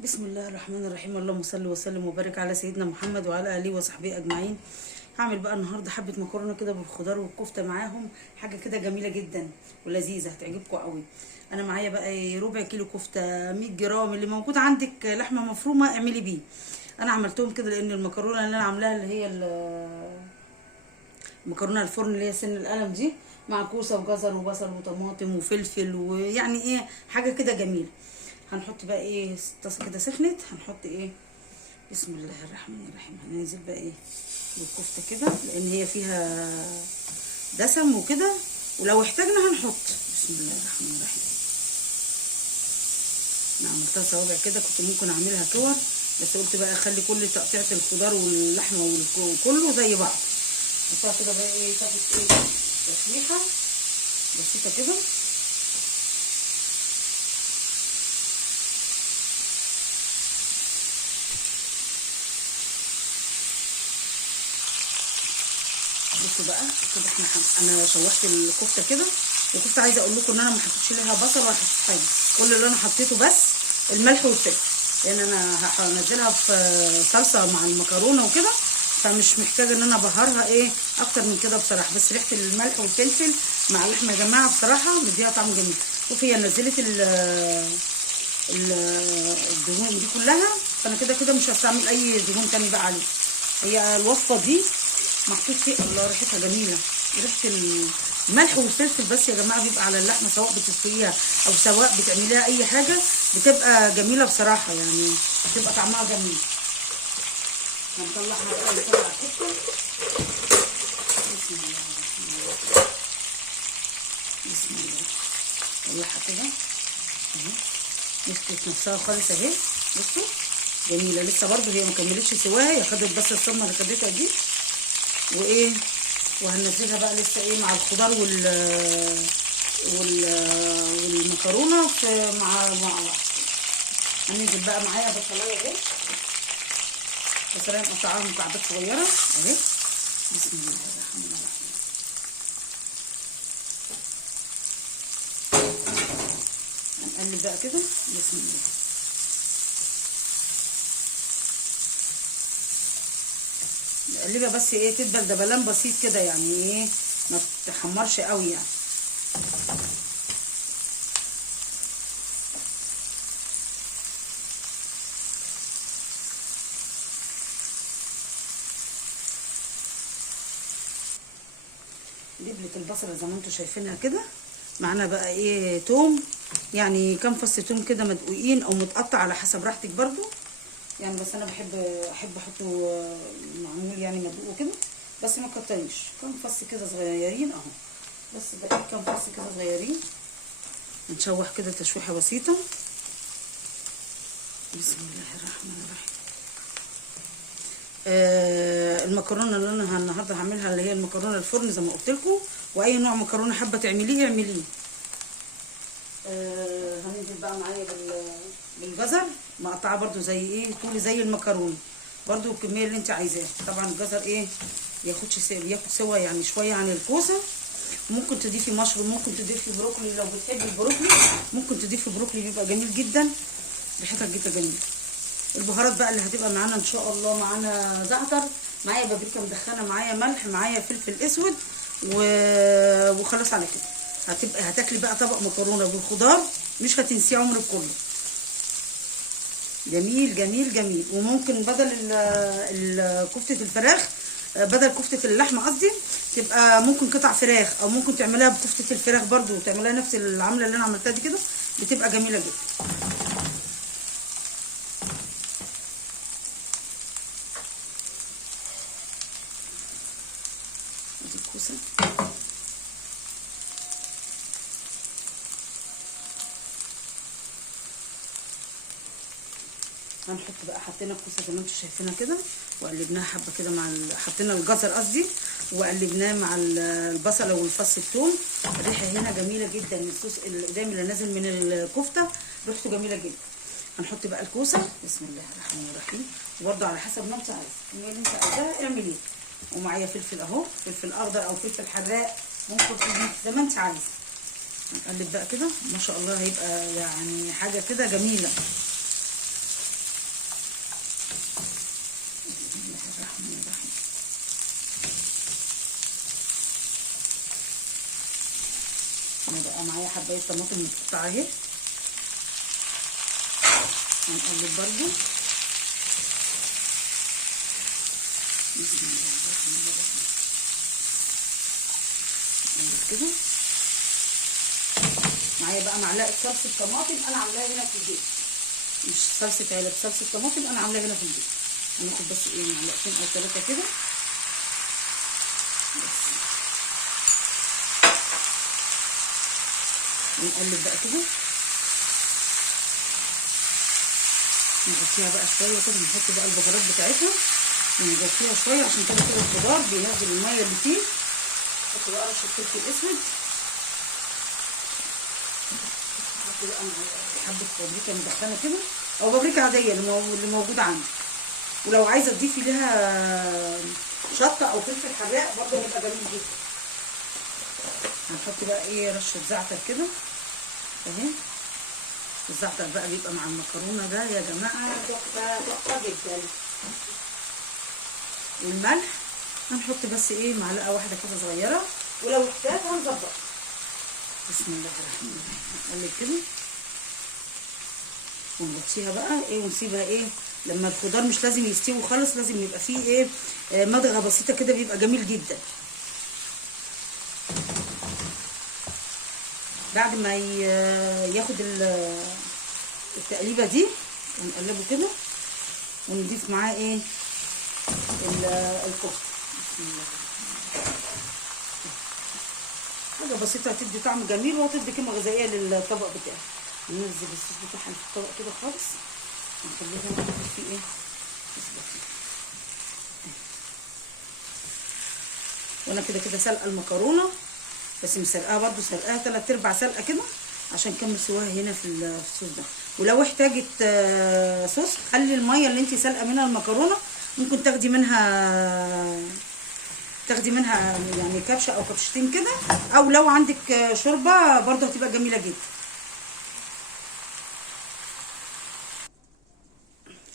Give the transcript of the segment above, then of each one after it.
بسم الله الرحمن الرحيم. اللهم صل وسلم وبارك على سيدنا محمد وعلى اله وصحبه اجمعين. هعمل بقى النهارده حبه مكرونه كده بالخضار والكفته معاهم، حاجه كده جميله جدا ولذيذه هتعجبكم قوي. انا معايا بقى ربع كيلو كفته، 100 جرام، اللي موجود عندك لحمه مفرومه اعملي بيه. انا عملتهم كده لان المكرونه اللي انا عاملاها اللي هي المكرونه الفرن اللي هي سن القلم دي، مع كوسه وجزر وبصل وطماطم وفلفل، ويعني ايه حاجه كده جميله. هنحط بقى ايه، طاسه كده سخنت، هنحط ايه، بسم الله الرحمن الرحيم. هننزل بقى ايه بالكفته كده لان هي فيها دسم وكده، ولو احتاجنا هنحط. بسم الله الرحمن الرحيم. انا عملتها صوابع كده، كنت ممكن اعملها كور، بس قلت بقى اخلي كل تقطيعه الخضار واللحمه وكله زي بعض. حطها كده بقى ايه، تاخد ايه تشويحه بسيطه كده. بصوا بقى كده انا شوحت الكفته كده. الكفته عايزه اقول لكم ان انا ما حطيتش ليها بصل ولا حطيت حاجه، كل اللي انا حطيته بس الملح والفلفل، لان انا هنزلها في صلصه مع المكرونه وكده، فمش محتاجه ان انا ابهرها ايه اكتر من كده بصراحه. بس ريحه الملح والفلفل مع اللحمه يا جماعه بصراحه مديها طعم جميل. شوفي هي نزلت الدهون دي كلها، فانا كده كده مش هستعمل اي دهون تاني بقى عليه. هي الوصفه دي محطوط فيه، الله ريحتها جميله، ريحه الملح والفلفل بس يا جماعه بيبقى على اللحمه، سواء بتسلقيها او سواء بتعمليها اي حاجه بتبقى جميله بصراحه، يعني بتبقى طعمها جميل. هنطلعها بقى نطلع الكفته. بسم الله الرحمن الرحيم. بسم الله. نطلعها كده اهي، مسكت نفسها خالص اهي. بصوا جميله، لسه برضو هي ما كملتش سواها، هي خدت بس الصدمه اللي خدتها دي وايه. وهننزلها بقى لسه ايه مع الخضار والمكرونه في مع بعض. هننزل بقى معايا بصلايه اهي، بصلايه مقطعاها مكعبات صغيره اهي. بسم الله الرحمن الرحيم. هنقلب بقى كده، بسم الله. نقلبها بس ايه تدبل دبلان بسيط كده، يعني ايه ما تحمرش قوي يعني. دبلة البصله زي ما انتم شايفينها كده. معانا بقى ايه توم، يعني كام فص توم كده مدقوقين او متقطع على حسب راحتك برضو يعني، بس انا احب احطه معمول يعني مدقوق كده، بس ما كتريش. كام فص كده صغيرين اهو، بس بقى كام فص كده صغيرين. نشوح كده تشويحه بسيطه. بسم الله الرحمن الرحيم. المكرونه اللي انا النهارده هعملها اللي هي المكرونه الفرن زي ما قلت لكم، واي نوع مكرونه حابه تعمليه اعمليه. هننزل بقى معايا بالجزر مقطعه برده زي ايه طولي زي المكرونه، برده الكميه اللي انت عايزاها. طبعا الجزر ايه بياخد سوا يعني شويه عن الكوسه. ممكن تضيفي مشروم، ممكن تضيفي بروكلي لو بتحبي البروكلي، ممكن تضيفي بروكلي بيبقى جميل جدا، ريحتها جدا جميله. البهارات بقى اللي هتبقى معانا ان شاء الله، معانا زعتر، معايا بابريكا مدخنه، معايا ملح، معايا فلفل اسود وخلاص على كده. هتاكلي بقى طبق مكرونه بالخضار مش هتنسيه عمرك كله. جميل جميل جميل. وممكن بدل كفته الفراخ، بدل كفته اللحمه قصدي، تبقى ممكن قطع فراخ، او ممكن تعملها بكفته الفراخ برضو وتعملها نفس العمله اللي انا عملتها دي كده، بتبقى جميله جدا. ادي الكوسه، هنحط بقى، حطينا الكوسه زي ما انتم شايفينها كده، وقلبناها حبه كده مع حطينا الجزر قصدي، وقلبناه مع البصله والفص الثوم. الريحه هنا جميله جدا، الصوص اللي قدام اللي نازل من الكفته ريحته جميله جدا. هنحط بقى الكوسه، بسم الله الرحمن الرحيم، وبرده على حسب ما انت عايزه الكميه اللي انت عايزاها اعمليه. ومعايا فلفل اهو، فلفل اخضر او فلفل حراق، ممكن تضيف زي ما انت عايزه. هنقلب بقى كده، ما شاء الله هيبقى يعني حاجه كده جميله. بقى معايا حبايه طماطم متقطعه اهي، هنقلب برضو. بسم الله الرحمن الرحيم. نقلب كده. معايا بقى معلقه صلصه طماطم انا عاملاها هنا في البيت، مش صلصه علب، صلصه طماطم انا عاملاها هنا في البيت. هناخد بس ايه معلقتين او 3 كده بس، ونقلب بقى كده. نغطيها بقى شويه كده، نحط بقى البهارات بتاعتها ونغطيها شويه عشان كده الخضار بينزل الميه اللي فيه. نحط بقى رشه فلفل اسود، نحط بقى حبه بابريكا مدخنه كده او بابريكا عاديه اللي موجوده عندي، ولو عايزه تضيفي لها شطه او فلفل حراق برضه هيبقى جميل جدا. هنحط بقى ايه رشه زعتر كده اهي. الزعتر بقى بيبقى مع المكرونه ده يا جماعه تحفه تحفه جدا. والملح هنحط بس ايه معلقه واحده كده صغيره، ولو احتاج هنظبط. بسم الله الرحمن الرحيم. نقلب كده ونغطيها بقى ايه ونسيبها ايه لما الخضار مش لازم يستوي خالص، لازم يبقى فيه ايه مضغه بسيطه كده، بيبقى جميل جدا. بعد ما ياخد التقليبه دي هنقلبه كده ونضيف معاه ايه الكفته. بسم الله حاجه بسيطه هتدي طعم جميل وهتدي قيمه غذائيه للطبق بتاعي. ننزل الصوص بتاعها في الطبق كده خالص، نخليها نحط فيه ايه وانا كده كده سلقه المكرونه، بس مسلقاها برده سلقاها 3/4 سلقه كده عشان كمل سواها هنا في الصوص ده. ولو احتاجت صوص خلي الميه اللي انت سلقه منها المكرونه ممكن تاخدي منها يعني كبشه او كبشتين كده، او لو عندك شوربه برده هتبقى جميله جدا.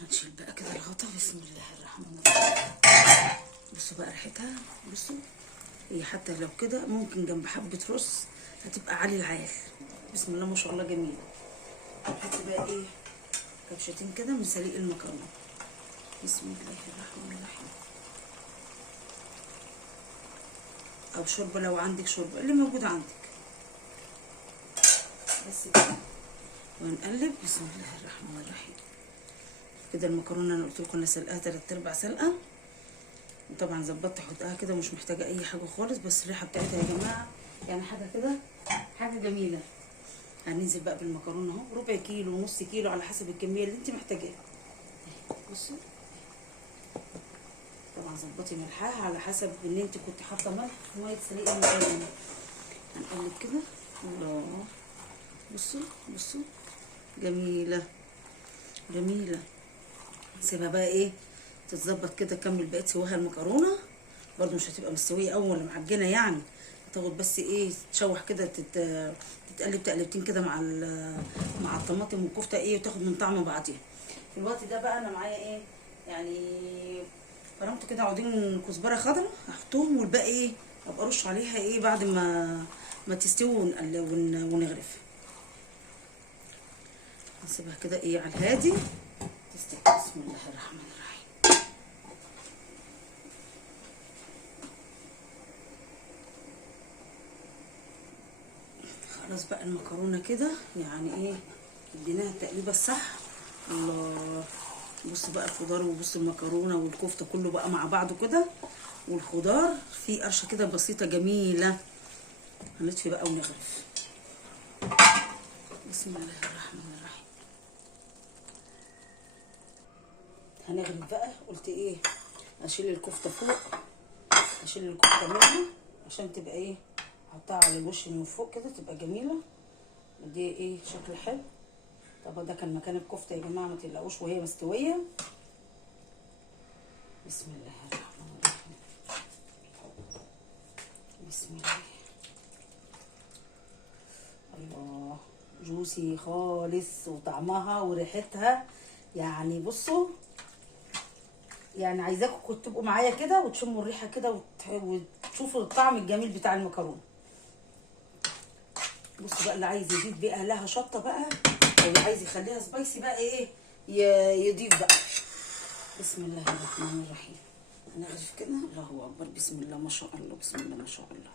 هنشيل بقى كده الغطا. بسم الله الرحمن الرحيم. بصوا بقى ريحتها، بصوا هي حتى لو كده ممكن جنب حبه رز هتبقى عالي العال. بسم الله ما شاء الله جميله. هنحط بقى ايه كبشتين كده من سليق المكرونه. بسم الله الرحمن الرحيم. او شوربه لو عندك شوربه اللي موجود عندك بس كده. ونقلب. بسم الله الرحمن الرحيم. كده المكرونه انا قلت لكم انا سلقاها 3/4 سلقه، وطبعا ظبطت حطها كده ومش محتاجه اي حاجه خالص، بس الريحه بتاعتها يا جماعه يعني حاجه كده حاجه جميله. هننزل بقى بالمكرونه اهو، ربع كيلو ونص كيلو على حسب الكميه اللي انت محتاجاها. بصوا طبعا ظبطي ملحها على حسب ان انت كنت حاطه ملح في ميه سليق المكرونه. هنقلب كده. الله بصوا بصوا جميله جميله. نسيبها بقى ايه تتظبط كده، كمل بقت سواها المكرونه برده مش هتبقى مستويه قوي ولا معجنه يعني، تاخد بس ايه تشوح كده تتقلب تقلبتين كده مع الطماطم والكفته ايه وتاخد من طعم بعضيها. في الوقت ده بقى انا معايا ايه يعني فرمت كده عودين كزبره خضراء هحطهم، والباقي ايه ابقى ارش عليها ايه بعد ما تستوي ونغرف. نسيبها كده ايه على الهادي تستوي. بسم الله الرحمن الرحيم. خلاص بقى المكرونه كده يعني ايه اديناها التقليبه الصح. الله بصوا بقى الخضار وبصوا المكرونه والكفته كله بقى مع بعضه كده، والخضار فيه قرشه كده بسيطه جميله. هنطفي بقى ونغرف. بسم الله الرحمن الرحيم. هنغرف بقى. قلت ايه اشيل الكفته فوق، اشيل الكفته منها عشان تبقى ايه احطها على الوش من فوق كده تبقى جميله دي ايه شكل حلو. طبعا ده كان مكان الكفته يا جماعه ما تقلقوش وهي مستويه. بسم الله الرحمن الرحيم. بسم الله. الله جوسي خالص وطعمها وريحتها يعني بصوا يعني عايزاكم كنتوا تبقوا معايا كده وتشموا الريحه كده وتشوفوا الطعم الجميل بتاع المكرونه. بصوا بقى، اللي عايز يضيف بقى لها شطه بقى، او اللي عايز يخليها سبايسي بقى ايه، يضيف بقى. بسم الله الرحمن الرحيم. انا عارف كده. الله اكبر. بسم الله ما شاء الله. بسم الله ما شاء الله.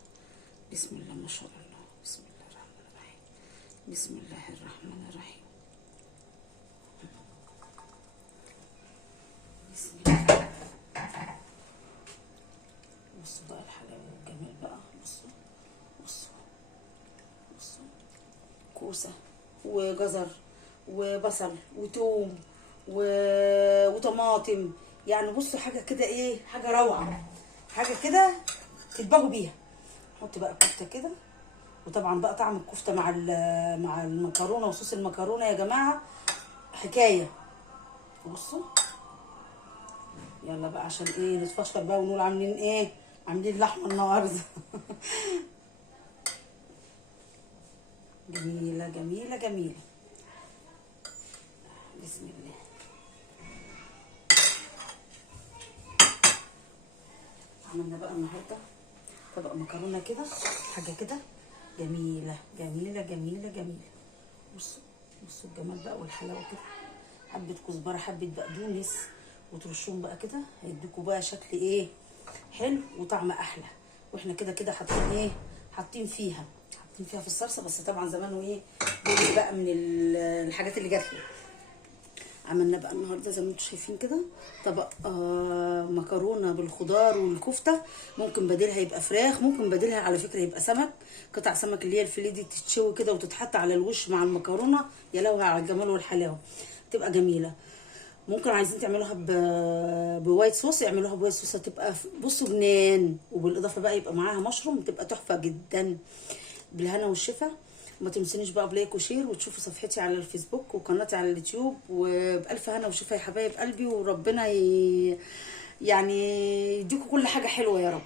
بسم الله ما شاء الله. بسم الله الرحمن الرحيم. بسم الله الرحمن الرحيم. بسم الله. بصوا بقى الحلاوه والجمال بقى. بصوا بصوا بصوا، كوسه وجزر وبصل وتوم وطماطم، يعني بصوا حاجه كده ايه، حاجه روعه، حاجه كده تتباهوا بيها. نحط بقى الكفته كده، وطبعا بقى طعم الكفته مع المكرونه وصوص المكرونه يا جماعه حكايه. بصوا يلا بقى عشان ايه نتفشر بقى ونقول عاملين ايه، عاملين لحمه النهارده. جميله جميله جميله. بسم الله. عملنا بقى النهارده طبق مكرونه كده، حاجه كده جميله جميله جميله جميله. بصوا بصوا الجمال بقى والحلاوه كده. حبه كزبره، حبه بقدونس، وترشوهم بقى كده، هيديكوا بقى شكل ايه حلو وطعم احلى. واحنا كده كده حاطين ايه، حاطين فيها في الصلصه، بس طبعا زمان وايه دول بقى من الحاجات اللي جات لي. عملنا بقى النهارده زي ما انتم شايفين كده طبق مكرونه بالخضار والكفته. ممكن بديلها يبقى فراخ، ممكن بديلها على فكره يبقى سمك، قطع سمك اللي هي الفيليه دي تتشوي كده وتتحط على الوش مع المكرونه. يا لهوي على الجمال والحلاوه، تبقى جميله. ممكن عايزين تعملوها بوايت صوص، يعملوها بوايت صوص، هتبقى بصوا جنان. وبالاضافه بقى يبقى معاها مشروم، تبقى تحفه جدا. بالهنا والشفا. ما تنسونيش بقى بلايك وشير، وتشوفوا صفحتي على الفيسبوك وقناتي على اليوتيوب. وبألف هنا وشفا يا حبايب قلبي، وربنا يعني يديكوا كل حاجة حلوة يا رب.